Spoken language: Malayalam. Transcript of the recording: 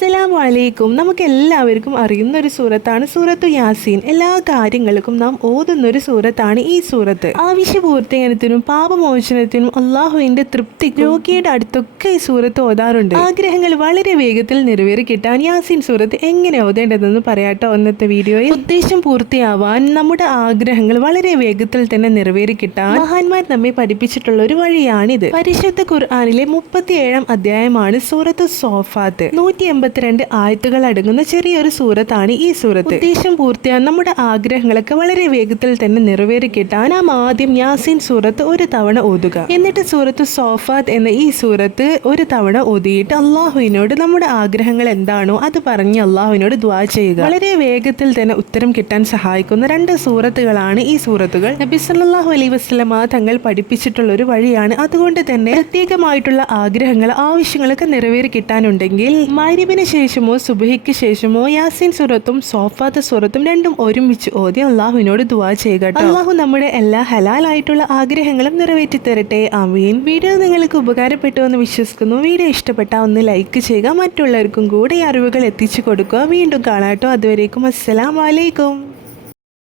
അസ്സലാമു അലൈക്കും നമുക്ക് എല്ലാവർക്കും അറിയുന്ന ഒരു സൂറത്താണ് സൂറത്തു യാസീൻ. എല്ലാ കാര്യങ്ങൾക്കും നാം ഓതുന്ന ഒരു സൂറത്താണ് ഈ സൂറത്ത്. ആവശ്യപൂർത്തീകരണത്തിനും പാപമോചനത്തിനും അള്ളാഹുവിന്റെ തൃപ്തി രോഗിയുടെ അടുത്തൊക്കെ ഈ സൂറത്ത് ഓതാറുണ്ട്. ആഗ്രഹങ്ങൾ വളരെ വേഗത്തിൽ നിറവേറി കിട്ടാൻ യാസീൻ സൂറത്ത് എങ്ങനെ ഓതേണ്ടതെന്ന് പറയാട്ടോ ഇന്നത്തെ വീഡിയോയിൽ. ഉദ്ദേശം പൂർത്തിയാവാൻ നമ്മുടെ ആഗ്രഹങ്ങൾ വളരെ വേഗത്തിൽ തന്നെ നിറവേറി കിട്ടാൻ മഹാന്മാർ നമ്മെ പഠിപ്പിച്ചിട്ടുള്ള ഒരു വഴിയാണിത്. പരിശുദ്ധ ഖുർആാനിലെ മുപ്പത്തിയേഴാം അധ്യായമാണ് സൂറത്ത് സോഫാത്ത്. നൂറ്റി എൺപത്തിരണ്ട് ആയത്തുകൾ അടങ്ങുന്ന ചെറിയൊരു സൂറത്താണ് ഈ സൂറത്ത്. ഉദ്ദേശം പൂർത്തിയാൻ നമ്മുടെ ആഗ്രഹങ്ങളൊക്കെ വളരെ വേഗത്തിൽ തന്നെ നിറവേറി കിട്ടാൻ നാം ആദ്യം യാസീൻ സൂറത്ത് ഒരു തവണ ഓതുക. എന്നിട്ട് സൂറത്ത് സോഫാത്ത് എന്ന ഈ സൂറത്ത് ഒരു തവണ ഓതിയിട്ട് അള്ളാഹുവിനോട് നമ്മുടെ ആഗ്രഹങ്ങൾ എന്താണോ അത് പറഞ്ഞ് അള്ളാഹുവിനോട് ദ്വാ ചെയ്യുക. വളരെ വേഗത്തിൽ തന്നെ ഉത്തരം കിട്ടാൻ സഹായിക്കുന്ന രണ്ട് സൂറത്തുകളാണ് ഈ സൂറത്തുകൾ. നബി സല്ലല്ലാഹു അലൈഹി വസല്ലമ തങ്ങൾ പഠിപ്പിച്ചിട്ടുള്ള ഒരു വഴിയാണ്. അതുകൊണ്ട് തന്നെ പ്രത്യേകമായിട്ടുള്ള ആഗ്രഹങ്ങൾ ആവശ്യങ്ങളൊക്കെ നിറവേറി കിട്ടാനുണ്ടെങ്കിൽ മൈരിബിന് ശേഷമോ സുബഹിക്ക് ശേഷമോ യാസിൻ സുറത്തും സോഫാത്ത് സുറത്തും രണ്ടും ഒരുമിച്ച് ഓതി അള്ളാഹുവിനോട് ദുവാ ചെയ്യുക. അള്ളാഹു നമ്മുടെ എല്ലാ ഹലാലായിട്ടുള്ള ആഗ്രഹങ്ങളും നിറവേറ്റി തരട്ടെ അമീൻ വീഡിയോ നിങ്ങൾക്ക് ഉപകാരപ്പെട്ടു എന്ന് വിശ്വസിക്കുന്നു. വീഡിയോ ഇഷ്ടപ്പെട്ട ഒന്ന് ലൈക്ക് ചെയ്യുക. മറ്റുള്ളവർക്കും കൂടെ അറിവുകൾ എത്തിച്ചു കൊടുക്കുക. വീണ്ടും കാണാട്ടോ അതുവരേക്കും അസ്സലാമലൈക്കും